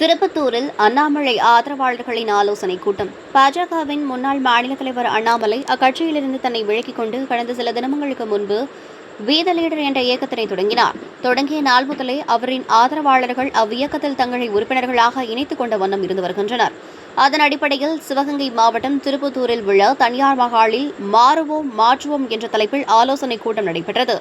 திருப்பத்தூரில் அண்ணாமலை ஆதரவாளர்களின் ஆலோசனைக் கூட்டம். பாஜகவின் முன்னாள் மாநில தலைவர் அண்ணாமலை அக்கட்சியிலிருந்து தன்னை விலக்கிக் கொண்டு கடந்த சில தினங்களுக்கு முன்பு வீத லீடர் என்ற இயக்கத்தினை தொடங்கினார். தொடங்கிய நாள் முதலே அவரின் ஆதரவாளர்கள் அவ்வியக்கத்தில் தங்களை உறுப்பினர்களாக இணைத்துக் கொண்ட வண்ணம் இருந்து வருகின்றனர். அதன் அடிப்படையில் சிவகங்கை மாவட்டம் திருப்பத்தூரில் உள்ள தனியார் மகாலில் மாறுவோம் மாற்றுவோம் என்ற தலைப்பில் ஆலோசனைக் கூட்டம் நடைபெற்றது.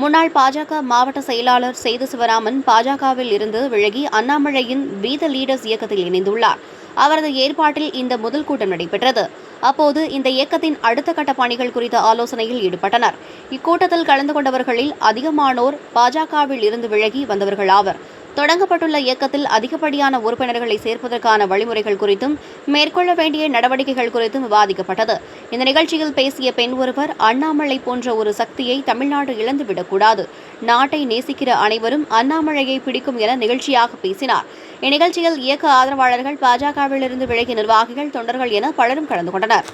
முன்னாள் பாஜக மாவட்ட செயலாளர் சேது சிவராமன் பாஜகவில் இருந்து விலகி அண்ணாமலையின் பி த லீடர்ஸ் இயக்கத்தில் இணைந்துள்ளார். அவரது ஏற்பாட்டில் இந்த முதல் கூட்டம் நடைபெற்றது. அப்போது இந்த இயக்கத்தின் அடுத்த கட்ட பணிகள் குறித்த ஆலோசனையில் ஈடுபட்டனர். இக்கூட்டத்தில் கலந்து கொண்டவர்களில் அதிகமானோர் பாஜகவில் இருந்து விலகி வந்தவர்களாவர். தொடங்கப்பட்டுள்ள இயக்கத்தில் அதிகப்படியான உறுப்பினர்களை சேர்ப்பதற்கான வழிமுறைகள் குறித்தும் மேற்கொள்ள வேண்டிய நடவடிக்கைகள் குறித்தும் விவாதிக்கப்பட்டது. இந்த நிகழ்ச்சியில் பேசிய பெண் ஒருவர், அண்ணாமலை போன்ற ஒரு சக்தியை தமிழ்நாடு இழந்துவிடக்கூடாது, நாட்டை நேசிக்கிற அனைவரும் அண்ணாமலையை பிடிக்கும் என நிகழ்ச்சியாக பேசினார். இந்நிகழ்ச்சியில் இயக்க ஆதரவாளர்கள், பாஜகவிலிருந்து விலகிய நிர்வாகிகள், தொண்டர்கள் என பலரும் கலந்து கொண்டனர்.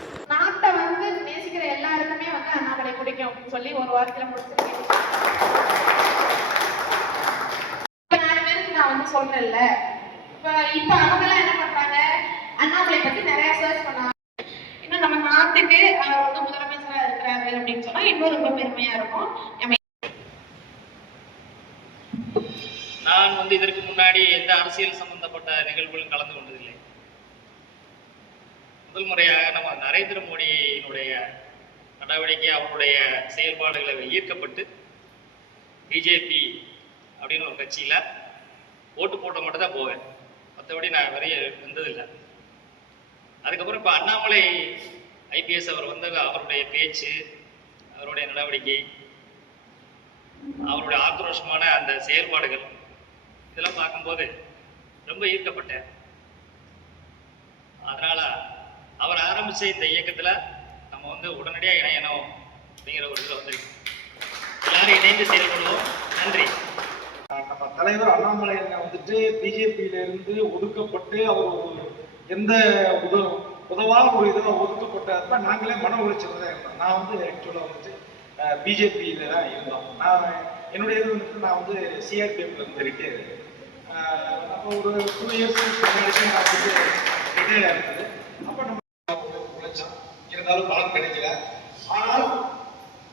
சொல்றேன்ல, இப்ப அவங்க எல்லாம் என்ன பண்றாங்க, அண்ணாமலை பத்தி நிறைய சர்ச் பண்ணாங்க. இன்னும் நம்ம நாட்டுக்கு அவர் வந்து முதலமைச்சரா இருக்கிறாரு அப்படின்னு சொன்னா இன்னும் ரொம்ப பெருமையா இருக்கும். நான் இதற்கு முன்னாடி எந்த அரசியல் சம்பந்தப்பட்ட நிகழ்வுகளும் கலந்து கொண்டதில்லை. முதல் முறையாக நம்ம நரேந்திர மோடியினுடைய நடவடிக்கை, அவருடைய செயல்பாடுகளை ஈர்க்கப்பட்டு பிஜேபி அப்படின்னு ஒரு கட்சியில ஓட்டு போட்ட மட்டும் தான் போவேன், மற்றபடி நான் வரைய வந்ததில்லை. அதுக்கப்புறம் இப்போ அண்ணாமலை ஐபிஎஸ் அவர் வந்து அவருடைய பேச்சு, அவருடைய நடவடிக்கை, அவருடைய ஆக்ரோஷமான அந்த செயல்பாடுகள் இதெல்லாம் பார்க்கும்போது ரொம்ப ஈர்க்கப்பட்டேன். அதனால அவர் ஆரம்பிச்ச இந்த இயக்கத்துல நம்ம உடனடியாக இணையணும் அப்படிங்கிற ஒரு இதில் வந்துருக்கு. எல்லாரும் இணைந்து செயல்படுவோம். நன்றி. நம்ம தலைவர் அண்ணாமலை பிஜேபியில இருந்து ஒதுக்கப்பட்டு அவர் எந்த உதவாத ஒரு இதில் ஒதுக்கப்பட்டப்ப நாங்களே மன உளைச்சல் தான் இருந்தோம். நான் ஆக்சுவலாக பிஜேபியில தான் இருந்தோம். நான் என்னுடைய இது நான் சிஆர்பிஎஃப்ல இருந்து ரிட்டையர். அப்போ ஒரு 2 இயர்ஸ் முன்னாடி நான் ரிட்டையர் இருந்தது. அப்போ நம்ம உழைச்சோம், இருந்தாலும் பலன் கிடைக்கல. ஆனால்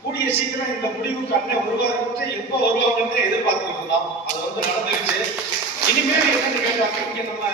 கூடிய சீக்கிரம் இந்த முடிவுக்கு அண்ணன் வருவார், எப்போ வருவாங்கன்னு எதிர்பார்த்துட்டு இருந்தோம். அது நடந்துருச்சு. இனிமேல் என்னன்னு கேட்டாங்க, இங்க நம்ம